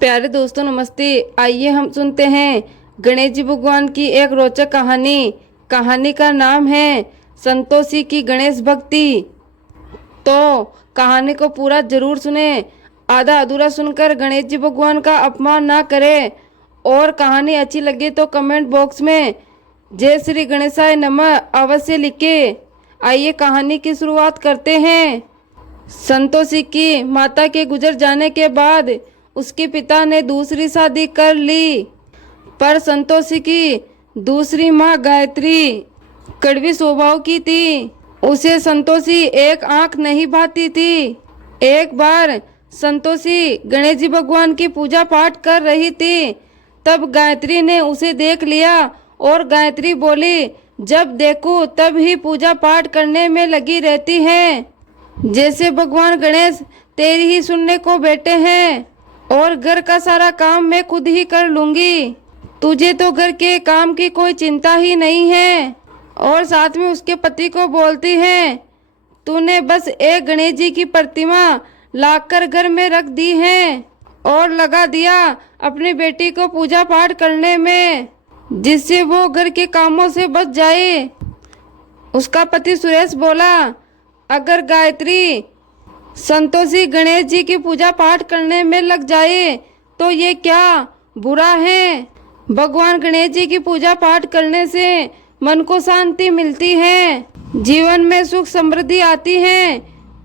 प्यारे दोस्तों नमस्ते। आइए हम सुनते हैं गणेश जी भगवान की एक रोचक कहानी का नाम है संतोषी की गणेश भक्ति। तो कहानी को पूरा जरूर सुने, आधा अधूरा सुनकर गणेश जी भगवान का अपमान ना करें। और कहानी अच्छी लगे तो कमेंट बॉक्स में जय श्री गणेशाय नमः अवश्य लिखे। आइए कहानी की शुरुआत करते हैं। संतोषी की माता के गुजर जाने के बाद उसके पिता ने दूसरी शादी कर ली, पर संतोषी की दूसरी माँ गायत्री कड़वी स्वभाव की थी। उसे संतोषी एक आंख नहीं भाती थी। एक बार संतोषी गणेश जी भगवान की पूजा पाठ कर रही थी, तब गायत्री ने उसे देख लिया और गायत्री बोली, जब देखो तब ही पूजा पाठ करने में लगी रहती है, जैसे भगवान गणेश तेरी ही सुनने को बैठे हैं। और घर का सारा काम मैं खुद ही कर लूंगी, तुझे तो घर के काम की कोई चिंता ही नहीं है। और साथ में उसके पति को बोलती है, तूने बस एक गणेश जी की प्रतिमा लाकर घर में रख दी है और लगा दिया अपनी बेटी को पूजा पाठ करने में, जिससे वो घर के कामों से बच जाए। उसका पति सुरेश बोला, अगर गायत्री संतोषी गणेश जी की पूजा पाठ करने में लग जाए तो ये क्या बुरा है। भगवान गणेश जी की पूजा पाठ करने से मन को शांति मिलती है, जीवन में सुख समृद्धि आती है।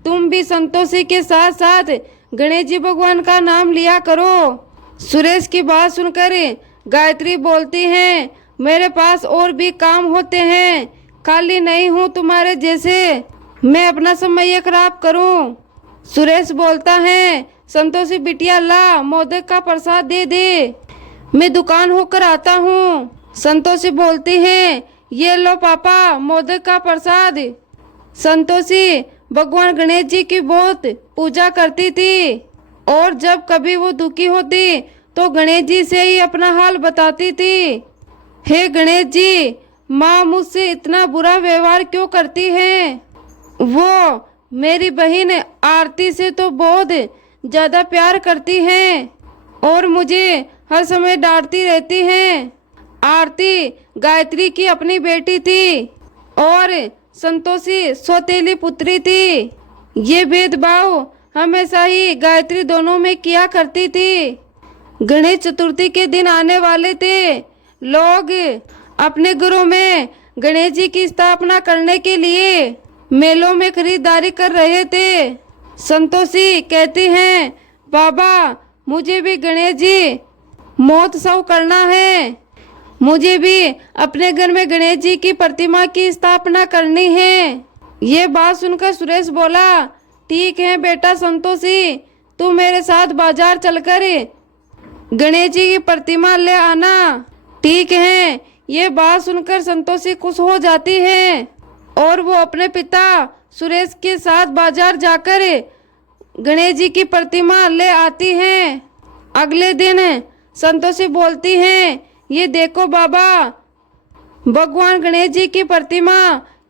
तुम भी संतोषी के साथ साथ गणेश जी भगवान का नाम लिया करो। सुरेश की बात सुनकर गायत्री बोलती है, मेरे पास और भी काम होते हैं, खाली नहीं हूँ तुम्हारे जैसे मैं अपना समय खराब करूं। सुरेश बोलता है, संतोषी बिटिया ला मोदक का प्रसाद दे दे, मैं दुकान होकर आता हूँ। संतोषी बोलती है, ये लो पापा मोदक का प्रसाद। संतोषी भगवान गणेश जी की बहुत पूजा करती थी और जब कभी वो दुखी होती तो गणेश जी से ही अपना हाल बताती थी। हे गणेश जी, माँ मुझसे इतना बुरा व्यवहार क्यों करती है। वो मेरी बहन आरती से तो बहुत ज़्यादा प्यार करती है और मुझे हर समय डांटती रहती है। आरती गायत्री की अपनी बेटी थी और संतोषी सौतेली पुत्री थी। ये भेदभाव हमेशा ही गायत्री दोनों में किया करती थी। गणेश चतुर्थी के दिन आने वाले थे। लोग अपने घरों में गणेश जी की स्थापना करने के लिए मेलों में खरीदारी कर रहे थे। संतोषी कहती हैं, बाबा मुझे भी गणेश जी महोत्सव करना है, मुझे भी अपने घर में गणेश जी की प्रतिमा की स्थापना करनी है। ये बात सुनकर सुरेश बोला, ठीक है बेटा संतोषी, तू मेरे साथ बाजार चलकर गणेश जी की प्रतिमा ले आना। ठीक है। ये बात सुनकर संतोषी खुश हो जाती है और वो अपने पिता सुरेश के साथ बाजार जाकर गणेश जी की प्रतिमा ले आती हैं। अगले दिन संतोषी बोलती हैं, ये देखो बाबा, भगवान गणेश जी की प्रतिमा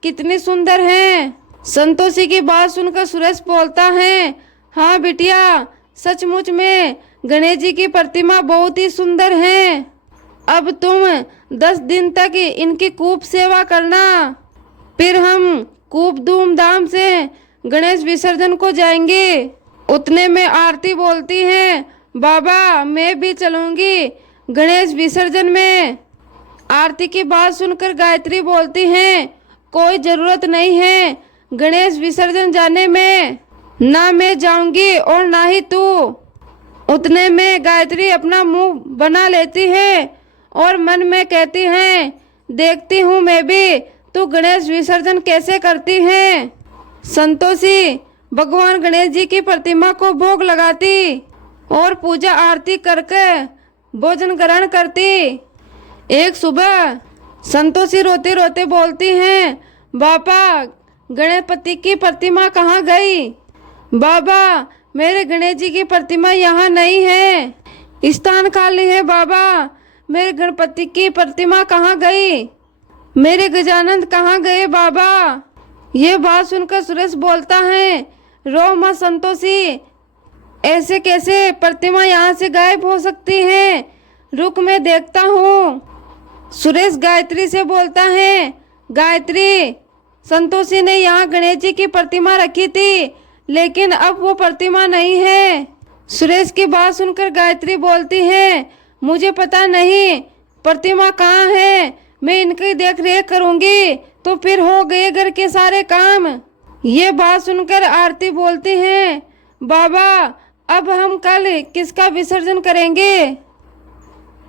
कितनी सुंदर है। संतोषी की बात सुनकर सुरेश बोलता है, हाँ बिटिया, सचमुच में गणेश जी की प्रतिमा बहुत ही सुंदर है। अब तुम 10 दिन तक इनकी खूब सेवा करना, फिर हम खूब धूमधाम से गणेश विसर्जन को जाएंगे। उतने में आरती बोलती है, बाबा मैं भी चलूंगी गणेश विसर्जन में। आरती की बात सुनकर गायत्री बोलती है, कोई ज़रूरत नहीं है गणेश विसर्जन जाने में, ना मैं जाऊंगी और ना ही तू। उतने में गायत्री अपना मुंह बना लेती है और मन में कहती है, देखती हूँ मैं भी तू गणेश विसर्जन कैसे करती है। संतोषी भगवान गणेश जी की प्रतिमा को भोग लगाती और पूजा आरती करके भोजन ग्रहण करती। एक सुबह संतोषी रोते रोते बोलती हैं, बाबा गणपति की प्रतिमा कहाँ गई। बाबा मेरे गणेश जी की प्रतिमा यहाँ नहीं है, स्थान खाली है। बाबा मेरे गणपति की प्रतिमा कहाँ गई, मेरे गजानंद कहाँ गए बाबा। ये बात सुनकर सुरेश बोलता है, रो मत संतोषी, ऐसे कैसे प्रतिमा यहाँ से गायब हो सकती है? रुक, मैं देखता हूँ। सुरेश गायत्री से बोलता है, गायत्री, संतोषी ने यहाँ गणेश जी की प्रतिमा रखी थी, लेकिन अब वो प्रतिमा नहीं है। सुरेश की बात सुनकर गायत्री बोलती है, मुझे पता नहीं प्रतिमा कहाँ है, मैं इनकी देख रेख करूंगी तो फिर हो गए घर के सारे काम। ये बात सुनकर आरती बोलती है, बाबा अब हम कल किसका विसर्जन करेंगे?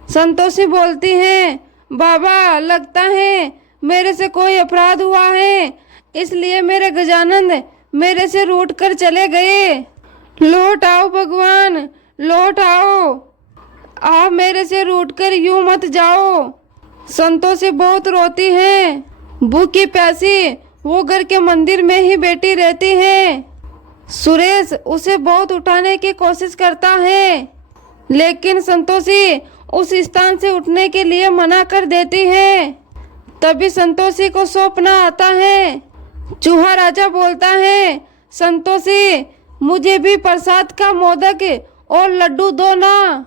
संतोषी बोलती है, बाबा लगता है मेरे से कोई अपराध हुआ है, इसलिए मेरे गजानंद मेरे से रूठ कर चले गए। लौट आओ भगवान, लौट आओ, आप मेरे से रूठ कर यूं मत जाओ। संतोषी बहुत रोती है, भूखी प्यासी वो घर के मंदिर में ही बैठी रहती है। सुरेश उसे बहुत उठाने की कोशिश करता है, लेकिन संतोषी उस स्थान से उठने के लिए मना कर देती है। तभी संतोषी को सौंपना आता है। चूहा राजा बोलता है, संतोषी मुझे भी प्रसाद का मोदक और लड्डू दो ना।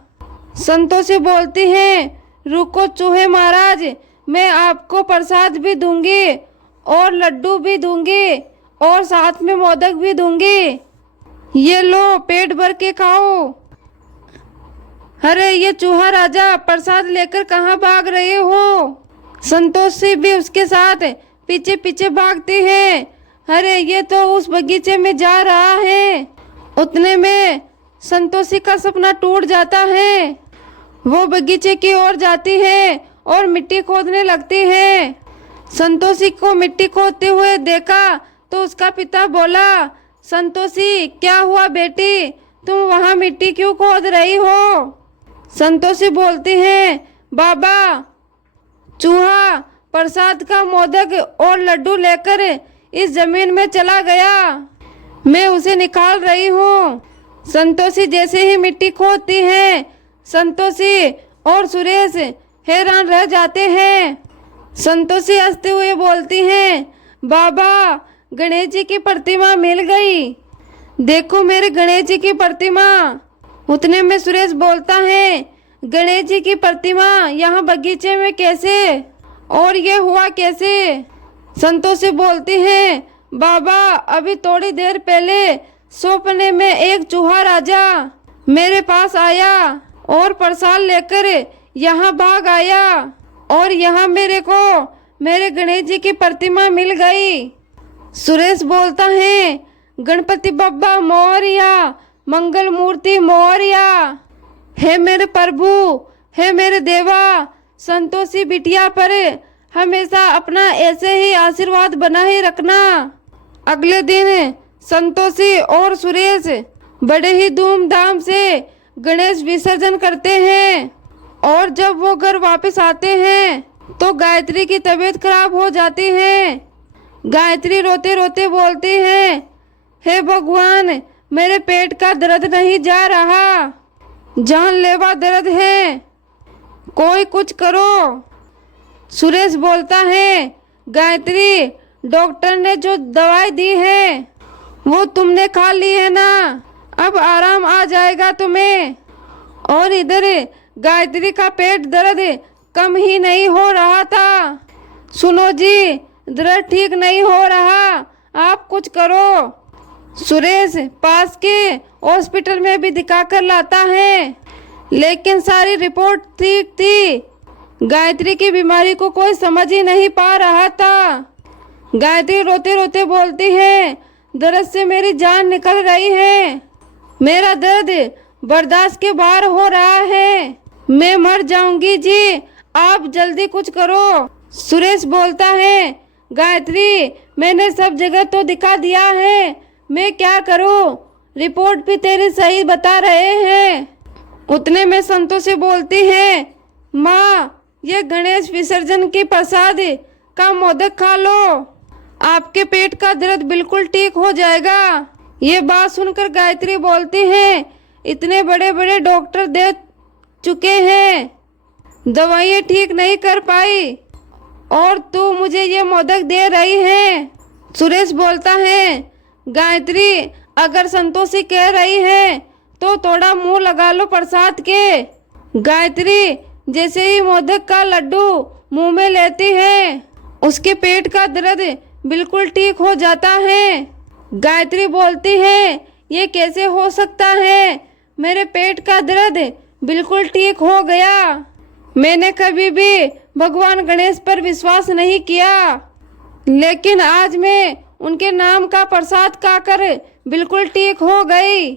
संतोषी बोलती है, रुको चूहे महाराज, मैं आपको प्रसाद भी दूंगी और लड्डू भी दूंगी और साथ में मोदक भी दूंगी, ये लो पेट भर के खाओ। अरे ये चूहा राजा, प्रसाद लेकर कहाँ भाग रहे हो? संतोषी भी उसके साथ पीछे पीछे भागती है। अरे ये तो उस बगीचे में जा रहा है। उतने में संतोषी का सपना टूट जाता है। वो बगीचे की ओर जाती है और मिट्टी खोदने लगती है। संतोषी को मिट्टी खोदते हुए देखा तो उसका पिता बोला, संतोषी क्या हुआ बेटी, तुम वहाँ मिट्टी क्यों खोद रही हो? संतोषी बोलती है, बाबा चूहा प्रसाद का मोदक और लड्डू लेकर इस जमीन में चला गया, मैं उसे निकाल रही हूँ। संतोषी जैसे ही मिट्टी खोदती है, संतोषी और सुरेश हैरान रह जाते हैं। संतोषी हंसते हुए बोलती है, बाबा गणेश जी की प्रतिमा मिल गई, देखो मेरे गणेश जी की प्रतिमा। उतने में सुरेश बोलता है, गणेश जी की प्रतिमा यहाँ बगीचे में कैसे, और ये हुआ कैसे? संतोषी बोलती है, बाबा अभी थोड़ी देर पहले सपने में एक चूहा राजा मेरे पास आया और प्रसाद लेकर यहाँ भाग आया और यहाँ मेरे को मेरे गणेश जी की प्रतिमा मिल गई। सुरेश बोलता है, गणपति बप्पा मोरया, मंगल मूर्ति मोरया। हे मेरे प्रभु, हे मेरे देवा, संतोषी बिटिया पर हमेशा अपना ऐसे ही आशीर्वाद बनाए रखना। अगले दिन संतोषी और सुरेश बड़े ही धूमधाम से गणेश विसर्जन करते हैं और जब वो घर वापस आते हैं तो गायत्री की तबीयत खराब हो जाती है। गायत्री रोते रोते बोलती है, हे भगवान मेरे पेट का दर्द नहीं जा रहा, जानलेवा दर्द है, कोई कुछ करो। सुरेश बोलता है, गायत्री डॉक्टर ने जो दवाई दी है वो तुमने खा ली है ना, अब आराम आ जाएगा तुम्हें। और इधर गायत्री का पेट दर्द कम ही नहीं हो रहा था। सुनो जी, दर्द ठीक नहीं हो रहा, आप कुछ करो। सुरेश पास के हॉस्पिटल में भी दिखाकर लाता है, लेकिन सारी रिपोर्ट ठीक थी। गायत्री की बीमारी को कोई समझ ही नहीं पा रहा था। गायत्री रोते रोते बोलती है, दर्द से मेरी जान निकल रही है, मेरा दर्द बर्दाश्त के बाहर हो रहा है, मैं मर जाऊंगी जी, आप जल्दी कुछ करो। सुरेश बोलता है, गायत्री मैंने सब जगह तो दिखा दिया है, मैं क्या करूं, रिपोर्ट भी तेरी सही बता रहे हैं। उतने में संतोषी बोलती है, माँ ये गणेश विसर्जन की प्रसाद का मोदक खा लो, आपके पेट का दर्द बिल्कुल ठीक हो जाएगा। ये बात सुनकर गायत्री बोलती है, इतने बड़े बड़े डॉक्टर दे चुके हैं, दवाइयाँ ठीक नहीं कर पाई और तू मुझे ये मोदक दे रही है। सुरेश बोलता है, गायत्री अगर संतोषी कह रही है तो थोड़ा मुंह लगा लो प्रसाद के। गायत्री जैसे ही मोदक का लड्डू मुंह में लेती है, उसके पेट का दर्द बिल्कुल ठीक हो जाता है। गायत्री बोलती है, ये कैसे हो सकता है, मेरे पेट का दर्द बिल्कुल ठीक हो गया। मैंने कभी भी भगवान गणेश पर विश्वास नहीं किया, लेकिन आज मैं उनके नाम का प्रसाद खाकर बिल्कुल ठीक हो गई।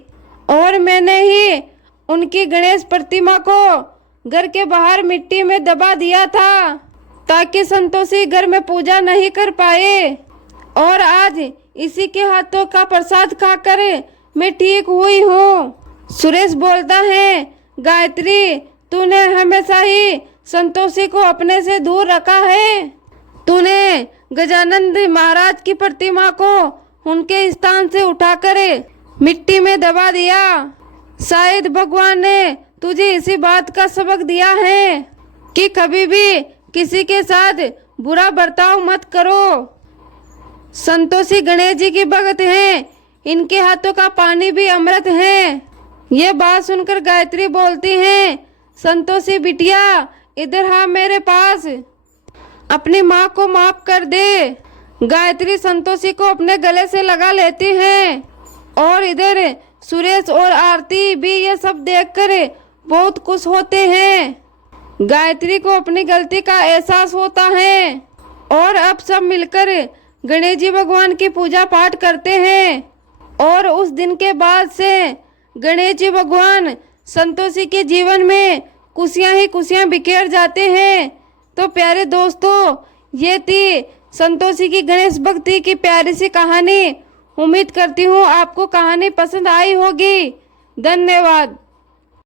और मैंने ही उनकी गणेश प्रतिमा को घर के बाहर मिट्टी में दबा दिया था, ताकि संतोषी घर में पूजा नहीं कर पाए। और आज इसी के हाथों का प्रसाद खाकर मैं ठीक हुई हूँ। सुरेश बोलता है, गायत्री तूने हमेशा ही संतोषी को अपने से दूर रखा है। तूने गजानंद महाराज की प्रतिमा को उनके स्थान से उठाकर मिट्टी में दबा दिया। शायद भगवान ने तुझे इसी बात का सबक दिया है कि कभी भी किसी के साथ बुरा बर्ताव मत करो। संतोषी गणेश जी की भक्त हैं, इनके हाथों का पानी भी अमृत है। ये बात सुनकर गायत्री बोलती है, संतोषी बिटिया इधर हाँ मेरे पास, अपनी माँ को माफ कर दे। गायत्री संतोषी को अपने गले से लगा लेती है और इधर सुरेश और आरती भी ये सब देखकर बहुत खुश होते हैं। गायत्री को अपनी गलती का एहसास होता है और अब सब मिलकर गणेश जी भगवान की पूजा पाठ करते हैं। और उस दिन के बाद से गणेश जी भगवान संतोषी के जीवन में खुशियां ही खुशियां बिखेर जाते हैं। तो प्यारे दोस्तों, ये थी संतोषी की गणेश भक्ति की प्यारी सी कहानी। उम्मीद करती हूँ आपको कहानी पसंद आई होगी। धन्यवाद।